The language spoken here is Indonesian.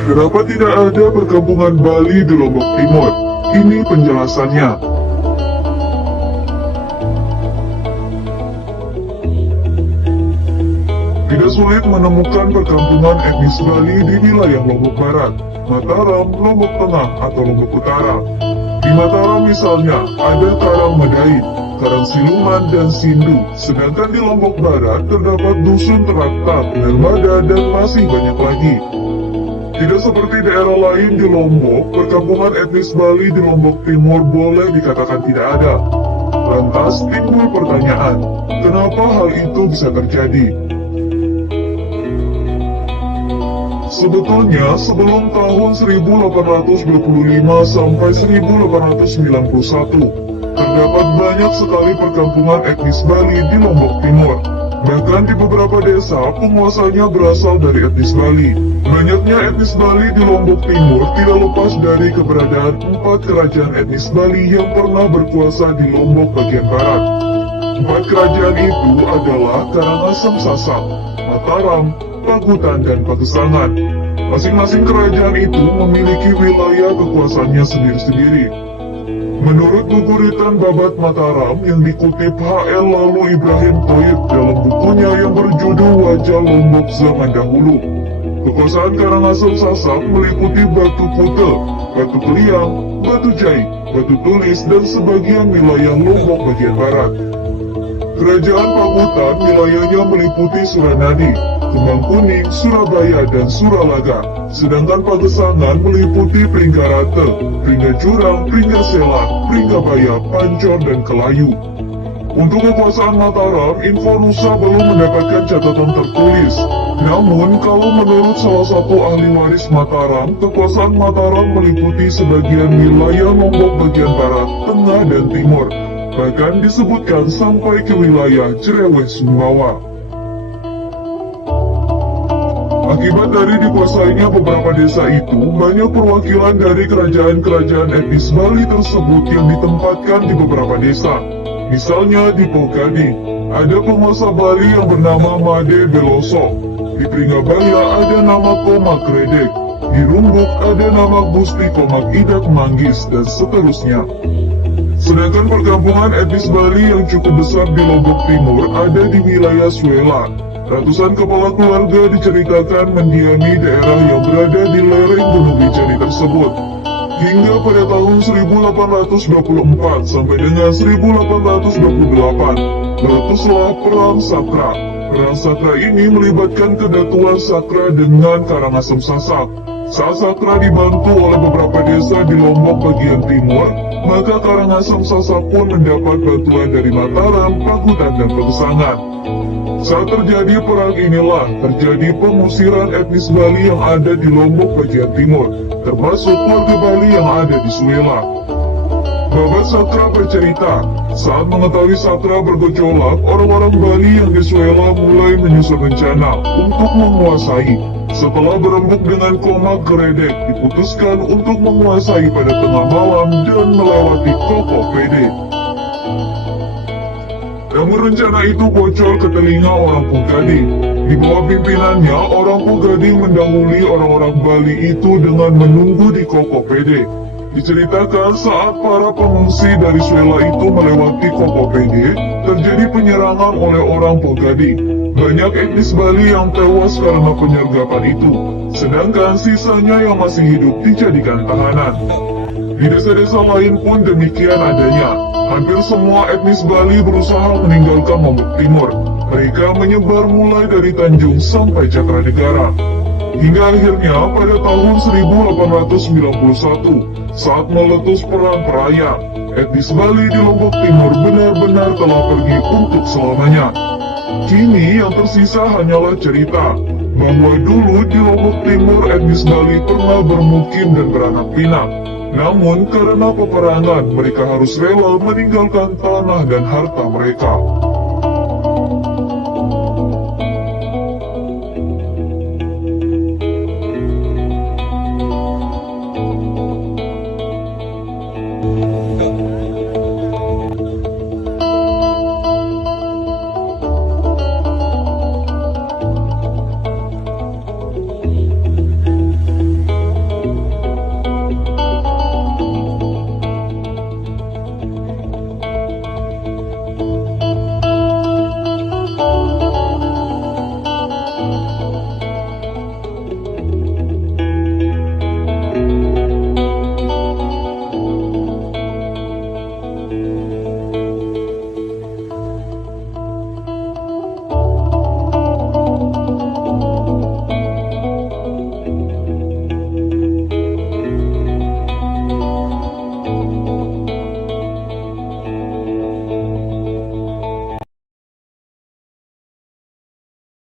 Kenapa tidak ada perkampungan Bali di Lombok Timur? Ini penjelasannya. Tidak sulit menemukan perkampungan etnis Bali di wilayah Lombok Barat, Mataram, Lombok Tengah, atau Lombok Utara. Di Mataram misalnya, ada Karang Medait, Karang Siluman, dan Sindu. Sedangkan di Lombok Barat terdapat Dusun Teraktak, Narmada, dan masih banyak lagi. Tidak seperti daerah lain di Lombok, perkampungan etnis Bali di Lombok Timur boleh dikatakan tidak ada. Lantas timbul pertanyaan, kenapa hal itu bisa terjadi? Sebetulnya sebelum tahun 1825 sampai 1891, terdapat banyak sekali perkampungan etnis Bali di Lombok Timur. Bahkan di beberapa desa, penguasanya berasal dari etnis Bali. Banyaknya etnis Bali di Lombok Timur tidak lepas dari keberadaan 4 kerajaan etnis Bali yang pernah berkuasa di Lombok bagian barat. 4 kerajaan itu adalah Karangasem Sasak, Mataram, Pagutan, dan Pagesangan. Masing-masing kerajaan itu memiliki wilayah kekuasaannya sendiri-sendiri. Menurut Guguritan Babat Mataram yang dikutip H.L. Lalu Ibrahim Thoib dalam bukunya yang berjudul Wajah Lombok Zaman Dahulu, kekuasaan Karangasem Sasak meliputi Batu Kute, Batu Keliang, Batu Jai, Batu Tulis, dan sebagian wilayah Lombok bagian barat. Kerajaan Pagutan wilayahnya meliputi Suranadi, Kembang Kuning, Surabaya, dan Suralaga. Sedangkan Pagesangan meliputi Pringgarate, Pringgajurang, Pringgaselat, Pringgabaya, Pancor, dan Kelayu. Untuk kekuasaan Mataram, Info Nusa belum mendapatkan catatan tertulis. Namun, kalau menurut salah satu ahli waris Mataram, kekuasaan Mataram meliputi sebagian wilayah Lombok bagian barat, tengah, dan timur. Bahkan disebutkan sampai ke wilayah Cereweh Sumbawa. Akibat dari dikuasainya beberapa desa itu, banyak perwakilan dari kerajaan-kerajaan etnis Bali tersebut yang ditempatkan di beberapa desa. Misalnya di Pogadi, ada penguasa Bali yang bernama Made Beloso. Di Pringgabaya ada nama Komak Redek. Di Rumbuk ada nama Gusti Komak Idak Manggis, dan seterusnya. Sedangkan perkampungan etnis Bali yang cukup besar di Lombok Timur ada di wilayah Suela. Ratusan kepala keluarga diceritakan mendiami daerah yang berada di lereng Gunung Rinjani tersebut. Hingga pada tahun 1824 sampai dengan 1828, meletuslah Perang Sakra. Perang Sakra ini melibatkan kedatuan Sakra dengan Karangasem Sasak. Saat Sakra dibantu oleh beberapa desa di Lombok bagian timur, maka Karangasem Sasak pun mendapat bantuan dari Mataram, Pagutan, dan Pagesangan. Saat terjadi perang inilah terjadi pengusiran etnis Bali yang ada di Lombok bagian timur, termasuk keluarga Bali yang ada di Suela. Babat Sakra bercerita, saat mengetahui Sakra bergejolak, orang-orang Bali yang di Suela mulai menyusun rencana untuk menguasai. Setelah berembuk dengan Komak Geredek, diputuskan untuk menguasai pada tengah malam dan melewati Koko Pede. Namun rencana itu bocor ke telinga orang Pugadi. Di bawah pimpinannya, orang Pugadi mendahului orang-orang Bali itu dengan menunggu di Koko Pede. Diceritakan saat para pengungsi dari Suela itu melewati Koko Pede, terjadi penyerangan oleh orang Pugadi. Banyak etnis Bali yang tewas karena penyergapan itu, sedangkan sisanya yang masih hidup dijadikan tahanan. Di desa-desa lain pun demikian adanya. Hampir semua etnis Bali berusaha meninggalkan Lombok Timur. Mereka menyebar mulai dari Tanjung sampai Cakranegara. Hingga akhirnya pada tahun 1891, saat meletus Perang Peraya, etnis Bali di Lombok Timur benar-benar telah pergi untuk selamanya. Kini yang tersisa hanyalah cerita, bahwa dulu di Lombok Timur etnis Bali pernah bermukim dan beranak pinak. Namun karena peperangan, mereka harus rela meninggalkan tanah dan harta mereka.